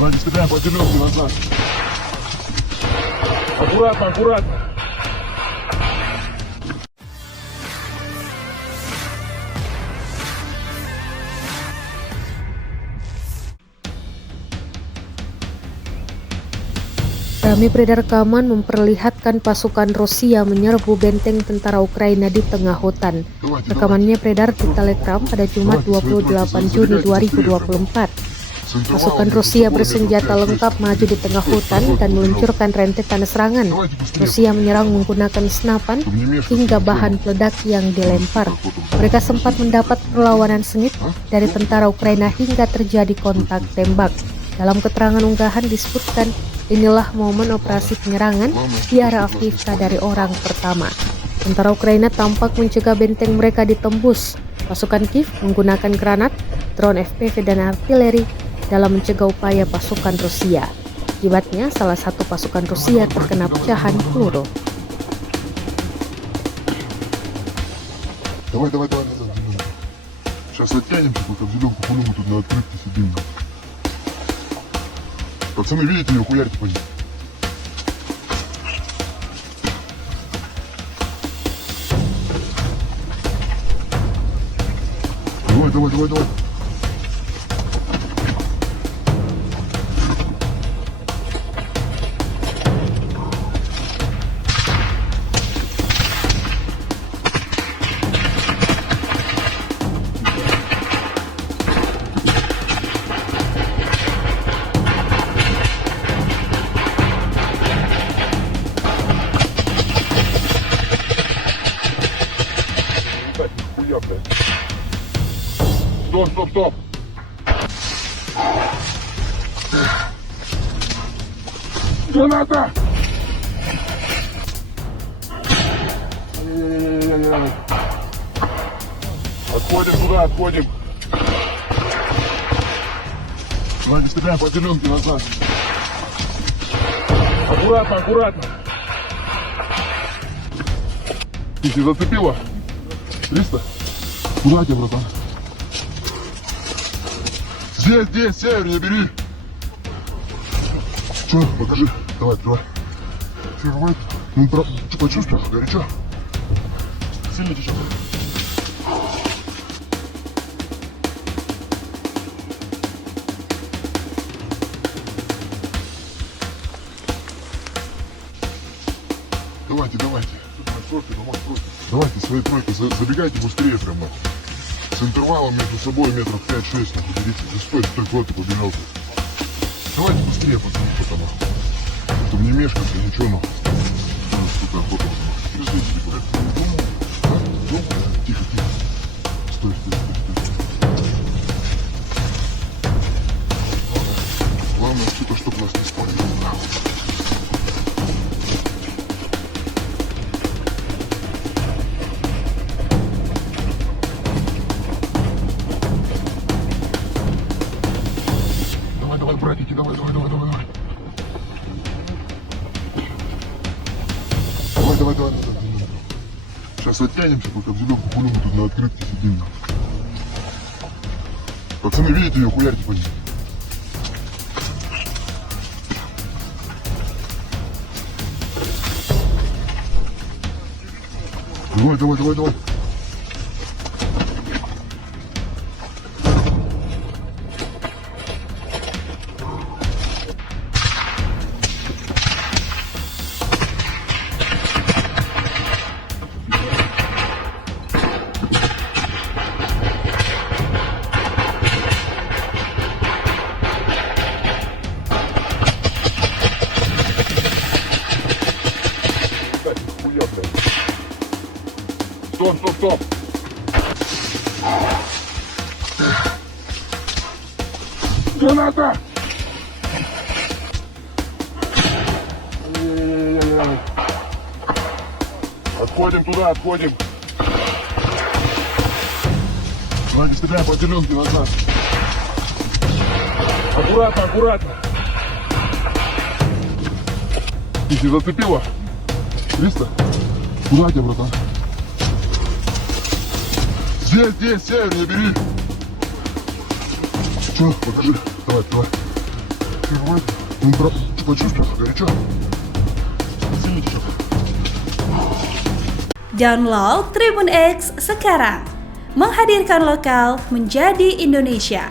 Давай, не стреляй по зеленке назад. Аккуратно, аккуратно. Rame beredar rekaman memperlihatkan pasukan Rusia menyerbu benteng tentara Ukraina di tengah hutan. Rekamannya beredar di Telegram pada Jumat 28 Juni 2024. Pasukan Rusia bersenjata lengkap maju di tengah hutan dan meluncurkan rentetan serangan. Rusia menyerang menggunakan senapan hingga bahan peledak yang dilempar. Mereka sempat mendapat perlawanan sengit dari tentara Ukraina hingga terjadi kontak tembak. Dalam keterangan unggahan disebutkan, inilah momen operasi penyerangan di arah Avdiivka dari orang pertama. Tentara Ukraina tampak mencegah benteng mereka ditembus. Pasukan Kiev menggunakan granat, drone FPV dan artileri dalam mencegah upaya pasukan Rusia. Akibatnya, salah satu pasukan Rusia terkena pecahan peluru. Давай, назад, зеленку. Сейчас оттянемся, пока в зеленку пулемет тут на открытке сидим. Пацаны, видите, ее хуярьте по ней. Давай. Стоп. Граната! Отходим туда, отходим. Давай, не стреляй по зеленке назад. Аккуратно. Ты зацепила? 300? Куда тебя, братан? Здесь, севернее бери. Че, покажи. Давай, открывай. Открывай. Ну, почувствуешь, горячо. Сильно течет. Давайте. Давайте свои тройки, забегайте быстрее прямо. С интервалом между собой метров 5-6, берите. Стой, вот ты побежал. Давайте быстрее, пацаны, потому чтобы не мешкаться, ничего, но сука, охота. Тихо. Стой. Главное, сука, чтоб нас не спалили. Давай, братики, давай. Давай. Сейчас оттянемся, пока в зеленку пулемет тут на открытке сидим. Пацаны, видите, ее хуярьте по ней. Давай. Стоп. Граната! Отходим туда. Давай, не стреляй по зеленке назад. Аккуратно. Ты зацепила? 300? Куда тебя, братан? Здесь, севернее бери. Че, покажи. Давай. открывать. Он почувствовал, горячо. Извините, что. Download Tribun X sekarang, menghadirkan lokal menjadi Indonesia.